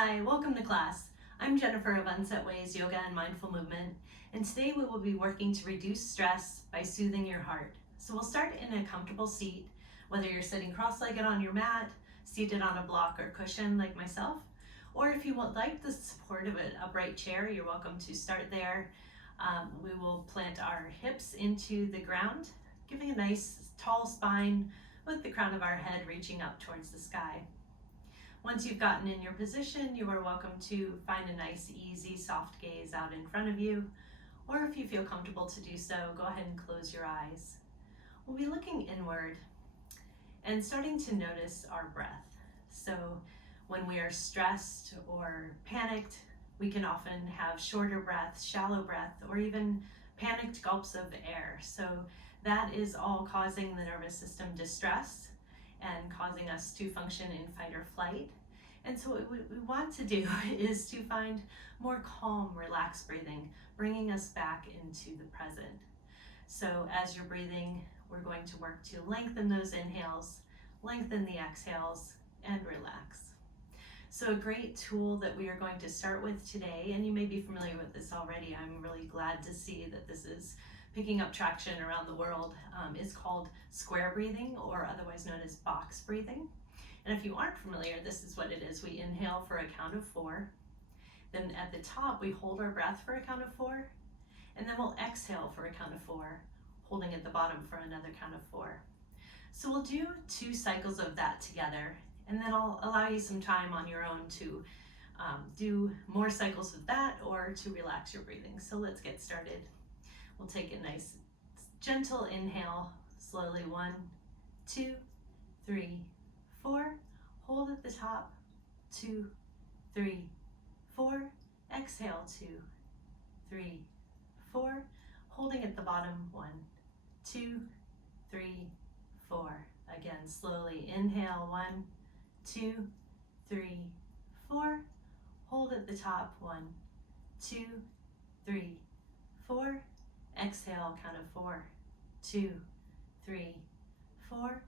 Hi, welcome to class. I'm Jennifer of Unset Ways Yoga and Mindful Movement, and today we will be working to reduce stress by soothing your heart. So we'll start in a comfortable seat, whether you're sitting cross-legged on your mat, seated on a block or cushion like myself, or if you would like the support of an upright chair, you're welcome to start there. We will plant our hips into the ground, giving a nice tall spine with the crown of our head reaching up towards the sky. Once you've gotten in your position, you are welcome to find a nice, easy, soft gaze out in front of you, or if you feel comfortable to do so, go ahead and close your eyes. We'll be looking inward and starting to notice our breath. So when we are stressed or panicked, we can often have shorter breath, shallow breath, or even panicked gulps of air. So that is all causing the nervous system distress and causing us to function in fight or flight. And so what we want to do is to find more calm, relaxed breathing, bringing us back into the present. So as you're breathing, we're going to work to lengthen those inhales, lengthen the exhales, and relax. So a great tool that we are going to start with today, and you may be familiar with this already, I'm really glad to see that this is picking up traction around the world, is called square breathing, or otherwise known as box breathing. And if you aren't familiar, this is what it is. We inhale for a count of 4. Then at the top, we hold our breath for a count of 4. And then we'll exhale for a count of 4, holding at the bottom for another count of 4. So we'll do 2 cycles of that together. And then I'll allow you some time on your own to do more cycles of that or to relax your breathing. So let's get started. We'll take a nice gentle inhale, slowly 1, 2, 3, 4. Hold at the top, 2, 3, 4. Exhale, 2, 3, 4. Holding at the bottom, 1, 2, 3, 4. Again, slowly inhale, 1, 2, 3, 4. Hold at the top, 1, 2, 3, 4. Exhale, count of 4, 2, 3, 4,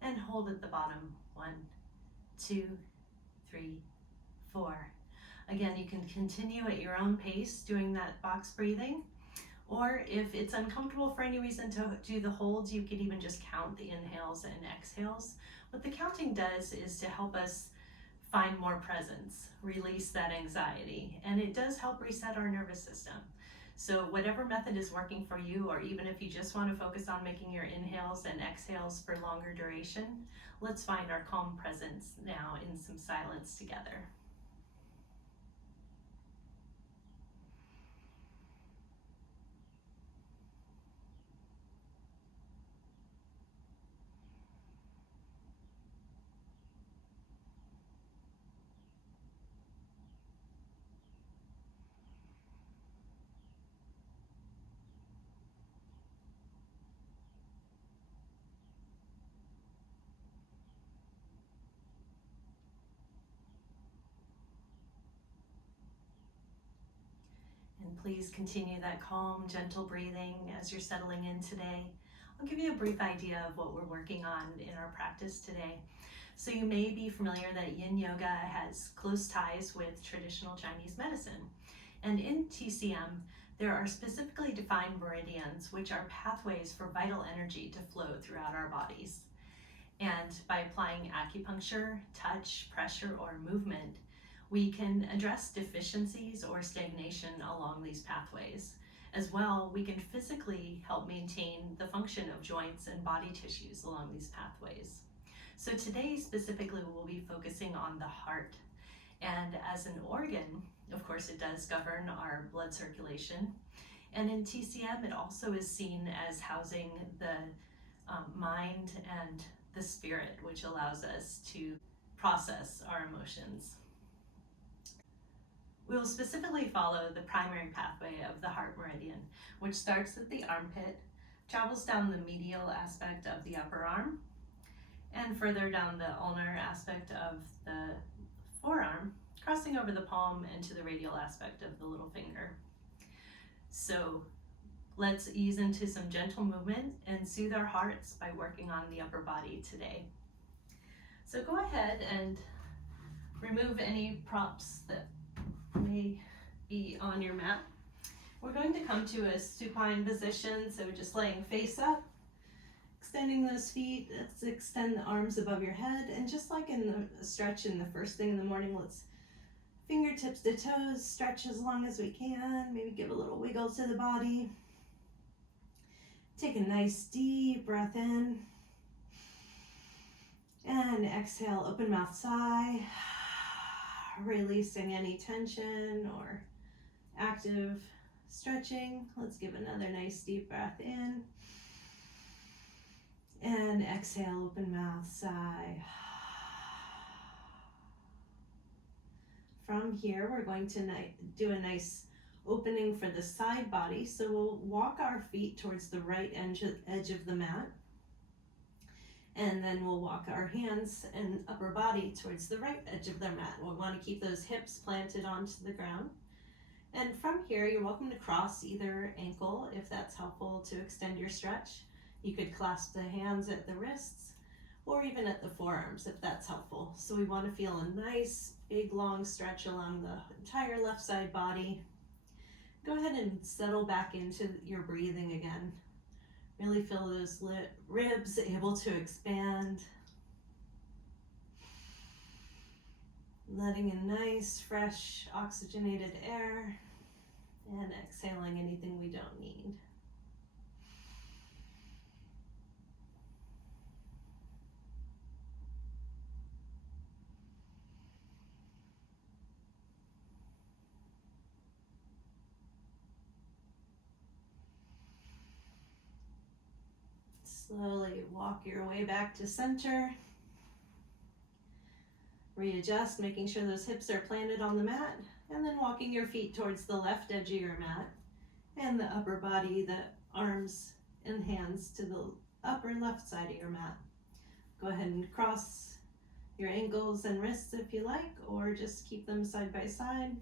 and hold at the bottom, 1, 2, 3, 4. Again, you can continue at your own pace doing that box breathing, or if it's uncomfortable for any reason to do the holds, you could even just count the inhales and exhales. What the counting does is to help us find more presence, release that anxiety, and it does help reset our nervous system. So whatever method is working for you, or even if you just want to focus on making your inhales and exhales for longer duration, let's find our calm presence now in some silence together. And please continue that calm, gentle breathing as you're settling in today. I'll give you a brief idea of what we're working on in our practice today. So you may be familiar that Yin Yoga has close ties with traditional Chinese medicine. And in TCM, there are specifically defined meridians, which are pathways for vital energy to flow throughout our bodies. And by applying acupuncture, touch, pressure, or movement, we can address deficiencies or stagnation along these pathways. As well, we can physically help maintain the function of joints and body tissues along these pathways. So today specifically we'll be focusing on the heart. And as an organ, of course, it does govern our blood circulation. And in TCM, it also is seen as housing the mind and the spirit, which allows us to process our emotions. We will specifically follow the primary pathway of the heart meridian, which starts at the armpit, travels down the medial aspect of the upper arm, and further down the ulnar aspect of the forearm, crossing over the palm into the radial aspect of the little finger. So let's ease into some gentle movement and soothe our hearts by working on the upper body today. So go ahead and remove any props that may be on your mat. We're going to come to a supine position, so just laying face up, extending those feet. Let's extend the arms above your head, and just like in the stretch in the first thing in the morning, let's fingertips to toes, stretch as long as we can, maybe give a little wiggle to the body. Take a nice deep breath in, and exhale, open mouth sigh, releasing any tension or active stretching. Let's give another nice deep breath in, and exhale, open mouth sigh. From here, we're going to do a nice opening for the side body. So we'll walk our feet towards the right edge of the mat. And then we'll walk our hands and upper body towards the right edge of the mat. We'll want to keep those hips planted onto the ground. And from here, you're welcome to cross either ankle if that's helpful to extend your stretch. You could clasp the hands at the wrists or even at the forearms if that's helpful. So we want to feel a nice, big, long stretch along the entire left side body. Go ahead and settle back into your breathing again. Really feel those ribs able to expand. Letting in nice, fresh, oxygenated air, and exhaling anything we don't need. Slowly walk your way back to center. Readjust, making sure those hips are planted on the mat, and then walking your feet towards the left edge of your mat, and the upper body, the arms and hands to the upper left side of your mat. Go ahead and cross your ankles and wrists if you like, or just keep them side by side.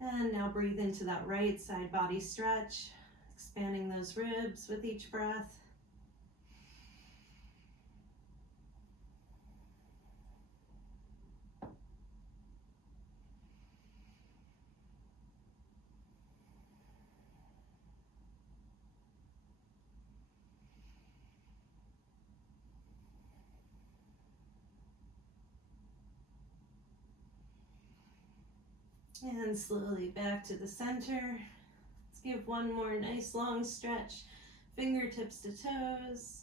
And now breathe into that right side body stretch, expanding those ribs with each breath. And slowly back to the center. Let's give one more nice long stretch. Fingertips to toes.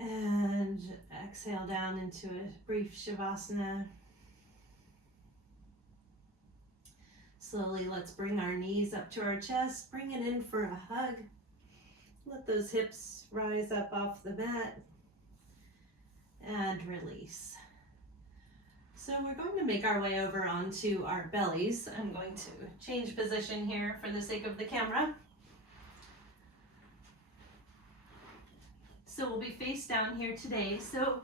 And exhale down into a brief Shavasana. Slowly, let's bring our knees up to our chest. Bring it in for a hug. Let those hips rise up off the mat. And release. So we're going to make our way over onto our bellies. I'm going to change position here for the sake of the camera. So we'll be face down here today. So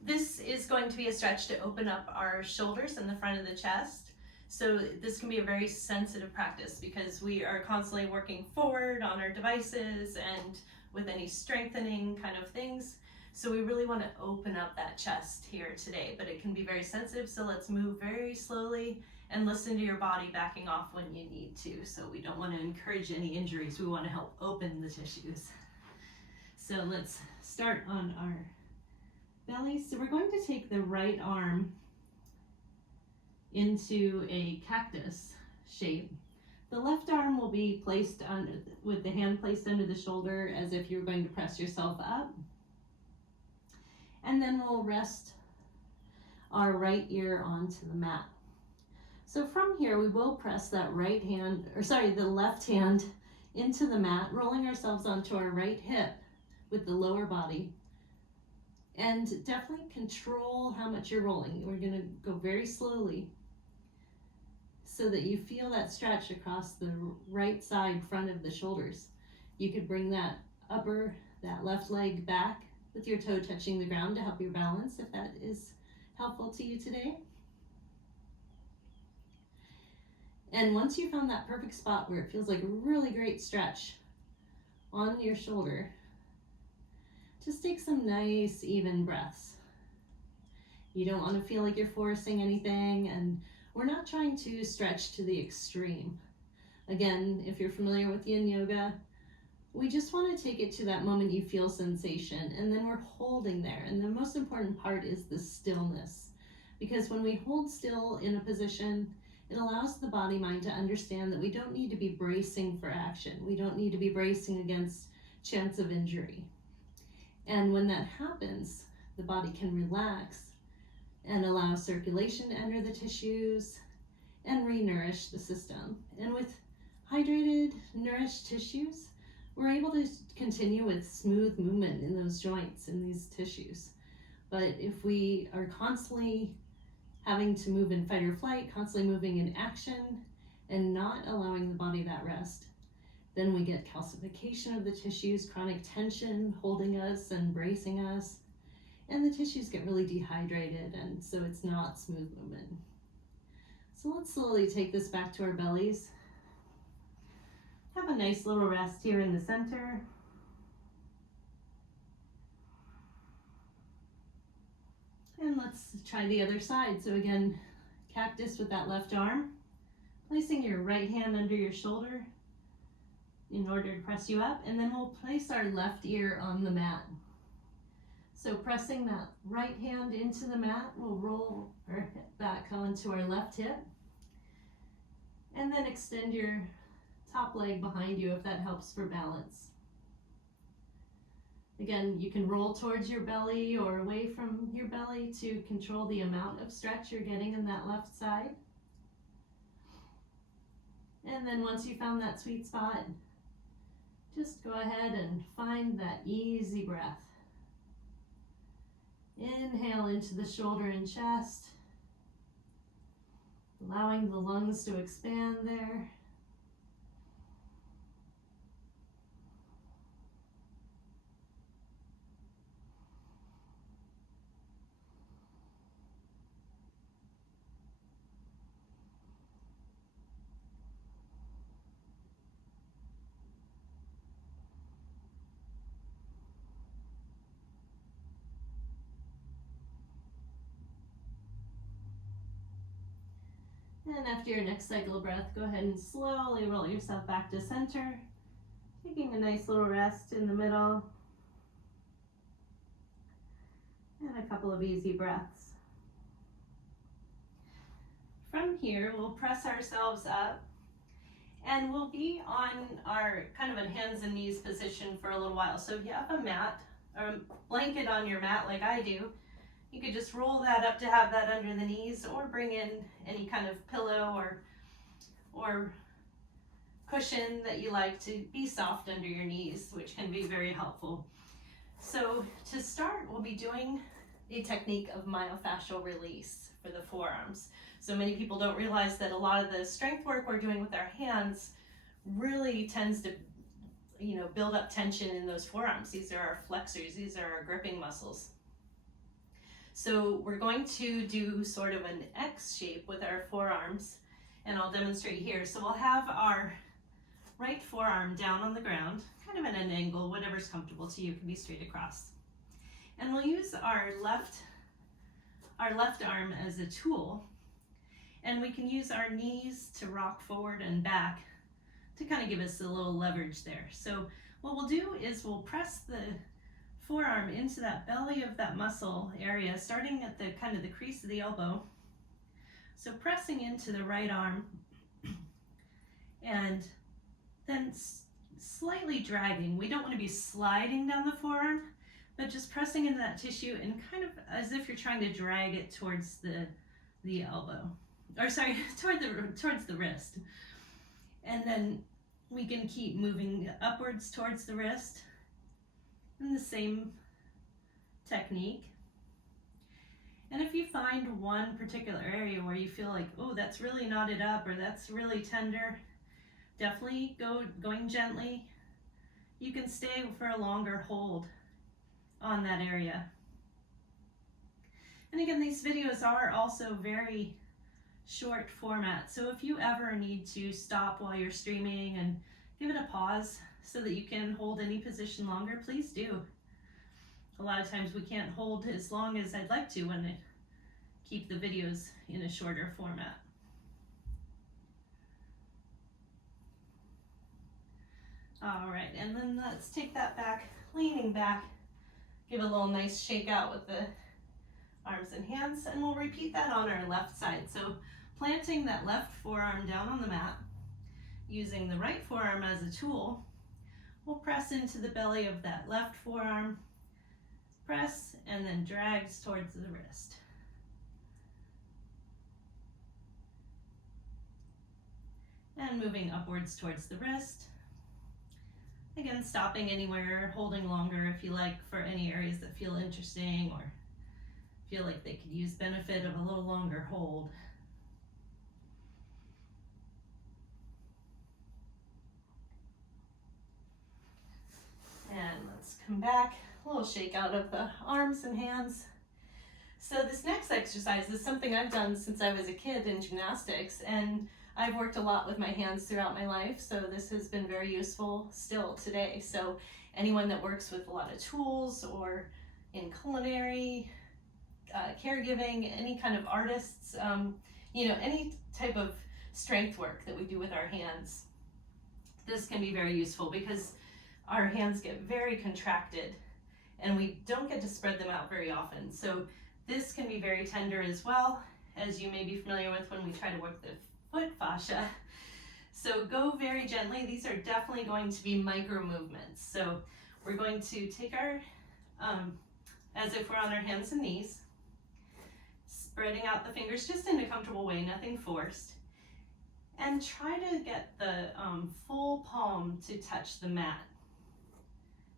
this is going to be a stretch to open up our shoulders and the front of the chest. So this can be a very sensitive practice because we are constantly working forward on our devices and with any strengthening kind of things. So we really want to open up that chest here today, but it can be very sensitive. So let's move very slowly and listen to your body backing off when you need to. So we don't want to encourage any injuries. We want to help open the tissues. So let's start on our belly. So we're going to take the right arm into a cactus shape. The left arm will be placed with the hand placed under the shoulder as if you're going to press yourself up. And then we'll rest our right ear onto the mat. So from here, we will press that the left hand into the mat, rolling ourselves onto our right hip with the lower body. And definitely control how much you're rolling. We're gonna go very slowly so that you feel that stretch across the right side front of the shoulders. You could bring that left leg back with your toe touching the ground to help you balance if that is helpful to you today. And once you found that perfect spot where it feels like a really great stretch on your shoulder, Just take some nice, even breaths. You don't want to feel like you're forcing anything, and we're not trying to stretch to the extreme. Again, if you're familiar with yin yoga, we just want to take it to that moment you feel sensation, and then we're holding there. And the most important part is the stillness, because when we hold still in a position, it allows the body mind to understand that we don't need to be bracing for action. We don't need to be bracing against chance of injury. And when that happens, the body can relax and allow circulation to enter the tissues and re-nourish the system. And with hydrated, nourished tissues, we're able to continue with smooth movement in those joints, in these tissues. But if we are constantly having to move in fight or flight, constantly moving in action, and not allowing the body that rest, then we get calcification of the tissues, chronic tension holding us and bracing us, and the tissues get really dehydrated, and so it's not smooth movement. So let's slowly take this back to our bellies. Have a nice little rest here in the center. And let's try the other side. So again, cactus with that left arm, placing your right hand under your shoulder in order to press you up, and then we'll place our left ear on the mat. So pressing that right hand into the mat, we'll roll our hip back onto our left hip, and then extend your top leg behind you if that helps for balance. Again, you can roll towards your belly or away from your belly to control the amount of stretch you're getting in that left side. And then once you found that sweet spot, just go ahead and find that easy breath. Inhale into the shoulder and chest, allowing the lungs to expand there. And after your next cycle of breath, go ahead and slowly roll yourself back to center, taking a nice little rest in the middle, and a couple of easy breaths. From here, we'll press ourselves up, and we'll be on our kind of a hands and knees position for a little while. So if you have a mat or a blanket on your mat like I do, you could just roll that up to have that under the knees, or bring in any kind of pillow or cushion that you like to be soft under your knees, which can be very helpful. So to start, we'll be doing a technique of myofascial release for the forearms. So many people don't realize that a lot of the strength work we're doing with our hands really tends to, build up tension in those forearms. These are our flexors, these are our gripping muscles. So we're going to do sort of an X shape with our forearms, and I'll demonstrate here. So we'll have our right forearm down on the ground, kind of at an angle, whatever's comfortable to you, it can be straight across. And we'll use our left arm as a tool, and we can use our knees to rock forward and back to kind of give us a little leverage there. So what we'll do is we'll press the forearm into that belly of that muscle area, starting at the kind of the crease of the elbow. So pressing into the right arm, and then slightly dragging. We don't want to be sliding down the forearm, but just pressing into that tissue and kind of as if you're trying to drag it towards the elbow, or sorry, towards the wrist. And then we can keep moving upwards towards the wrist in the same technique. And if you find one particular area where you feel like, oh, that's really knotted up or that's really tender, definitely going gently. You can stay for a longer hold on that area. And again, these videos are also very short format, so if you ever need to stop while you're streaming and give it a pause so that you can hold any position longer, please do. a lot of times we can't hold as long as I'd like to when I keep the videos in a shorter format. All right, and then let's take that back, leaning back, give a little nice shake out with the arms and hands, and we'll repeat that on our left side. So planting that left forearm down on the mat, using the right forearm as a tool, we'll press into the belly of that left forearm, press, and then drags towards the wrist. And moving upwards towards the wrist. Again, stopping anywhere, holding longer if you like for any areas that feel interesting or feel like they could use benefit of a little longer hold. And let's come back, a little shake out of the arms and hands. So this next exercise is something I've done since I was a kid in gymnastics, and I've worked a lot with my hands throughout my life, so this has been very useful still today. So anyone that works with a lot of tools or in culinary, caregiving, any kind of artists, you know, any type of strength work that we do with our hands, this can be very useful because our hands get very contracted and we don't get to spread them out very often. So this can be very tender as well, as you may be familiar with when we try to work the foot fascia. So go very gently. These are definitely going to be micro movements. So we're going to take our, as if we're on our hands and knees, spreading out the fingers just in a comfortable way, nothing forced. And try to get the full palm to touch the mat.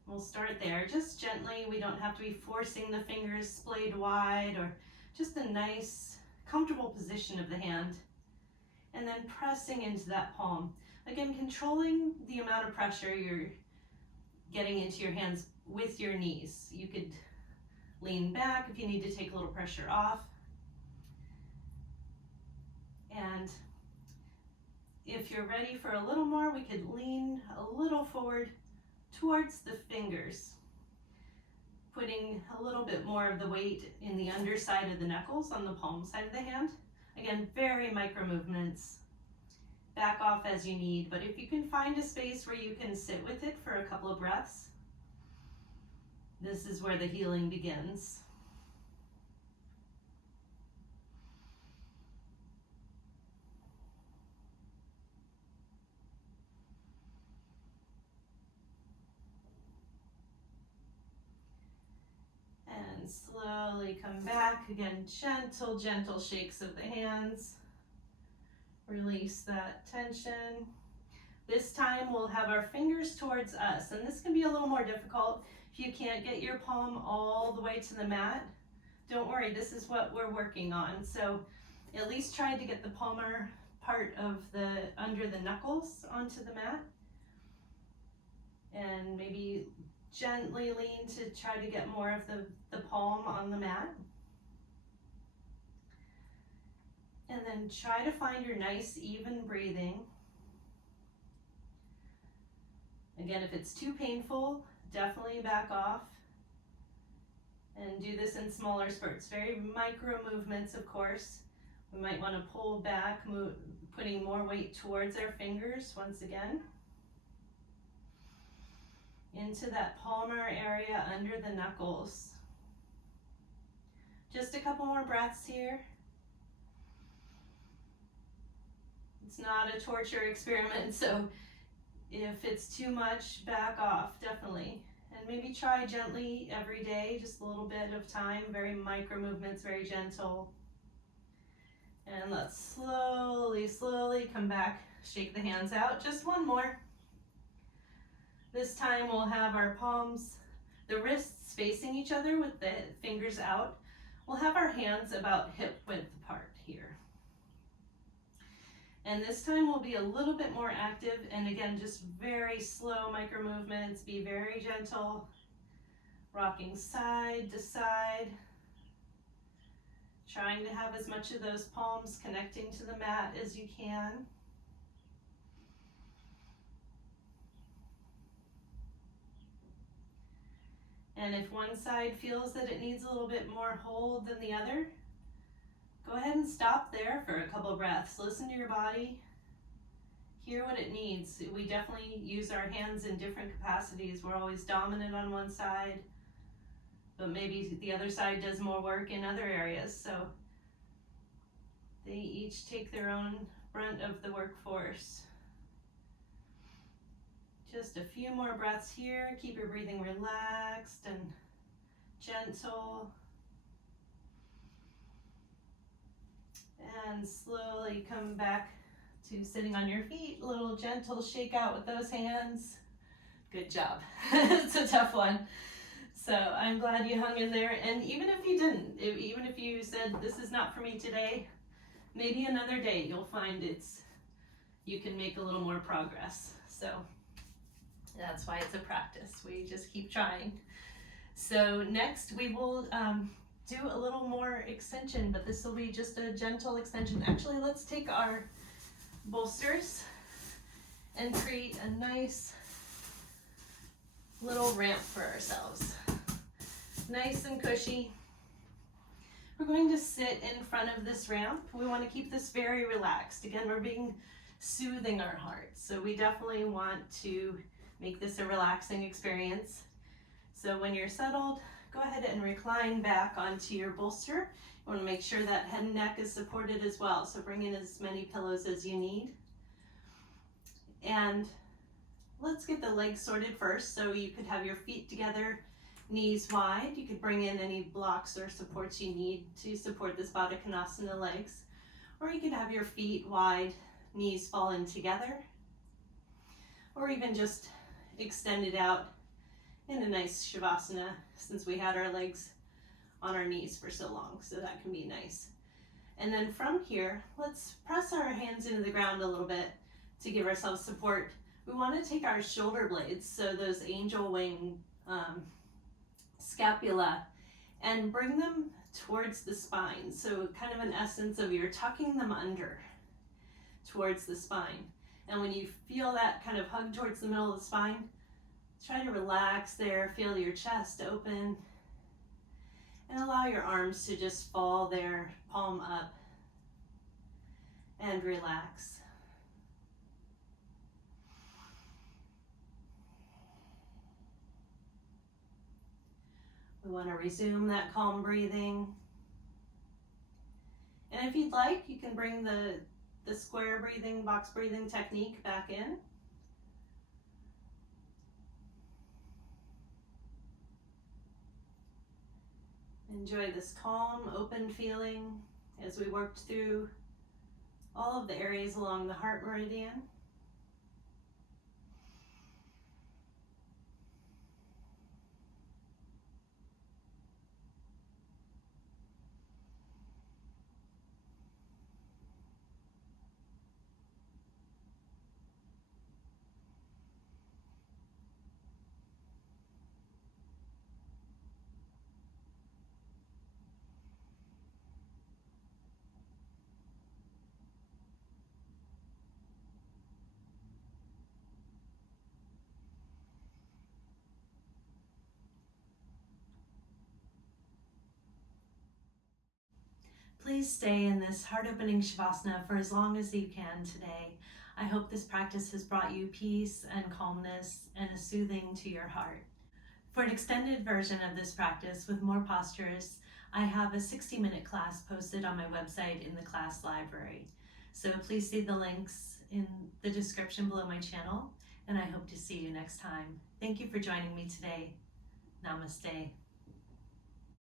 We'll start there, just gently. We don't have to be forcing the fingers splayed wide, or just a nice, comfortable position of the hand. And then pressing into that palm. Again, controlling the amount of pressure you're getting into your hands with your knees. You could lean back if you need to take a little pressure off. And if you're ready for a little more, we could lean a little forward towards the fingers, putting a little bit more of the weight in the underside of the knuckles on the palm side of the hand. Again, very micro movements. Back off as you need, but if you can find a space where you can sit with it for a couple of breaths, this is where the healing begins. And slowly come back. Again, gentle, gentle shakes of the hands. Release that tension. This time we'll have our fingers towards us, and this can be a little more difficult if you can't get your palm all the way to the mat. Don't worry, this is what we're working on. So at least try to get the palmar part of the under the knuckles onto the mat, and maybe gently lean to try to get more of the palm on the mat. And then try to find your nice even breathing. Again, if it's too painful, definitely back off. And do this in smaller spurts, very micro movements, of course. We might want to pull back, putting more weight towards our fingers once again. Into that palmar area under the knuckles. Just a couple more breaths here. It's not a torture experiment, so if it's too much, back off, definitely. And maybe try gently every day, just a little bit of time, very micro movements, very gentle. And let's slowly, slowly come back, shake the hands out. Just one more. This time we'll have our palms, the wrists facing each other with the fingers out. We'll have our hands about hip width apart here. And this time we'll be a little bit more active, and again, just very slow micro movements. Be very gentle, rocking side to side, trying to have as much of those palms connecting to the mat as you can. And if one side feels that it needs a little bit more hold than the other, go ahead and stop there for a couple breaths. Listen to your body. Hear what it needs. We definitely use our hands in different capacities. We're always dominant on one side, but maybe the other side does more work in other areas. So they each take their own brunt of the workforce. Just a few more breaths here. Keep your breathing relaxed and gentle. And slowly come back to sitting on your feet. A little gentle shake out with those hands. Good job. It's a tough one. So I'm glad you hung in there. And even if you didn't, even if you said, this is not for me today, maybe another day you'll find you can make a little more progress. So that's why it's a practice. We just keep trying. So next we will do a little more extension, but this will be just a gentle extension. Actually, let's take our bolsters and create a nice little ramp for ourselves. Nice and cushy. We're going to sit in front of this ramp. We want to keep this very relaxed. Again, we're soothing our heart. So we definitely want to make this a relaxing experience. So when you're settled, go ahead and recline back onto your bolster. You want to make sure that head and neck is supported as well. So bring in as many pillows as you need. And let's get the legs sorted first. So you could have your feet together, knees wide. You could bring in any blocks or supports you need to support this Baddha Konasana legs. Or you could have your feet wide, knees fallen together. Or even just extended out in a nice Shavasana, since we had our legs on our knees for so long, so that can be nice. And then from here, let's press our hands into the ground a little bit to give ourselves support. We want to take our shoulder blades, so those angel wing scapula, and bring them towards the spine. So kind of an essence of you're tucking them under towards the spine. And when you feel that kind of hug towards the middle of the spine, try to relax there, feel your chest open, and allow your arms to just fall there, palm up, and relax. We want to resume that calm breathing. And if you'd like, you can bring the square breathing, box breathing technique back in. Enjoy this calm, open feeling as we worked through all of the areas along the heart meridian. Please stay in this heart-opening Shavasana for as long as you can today. I hope this practice has brought you peace and calmness and a soothing to your heart. For an extended version of this practice with more postures, I have a 60-minute class posted on my website in the class library. So please see the links in the description below my channel, and I hope to see you next time. Thank you for joining me today. Namaste.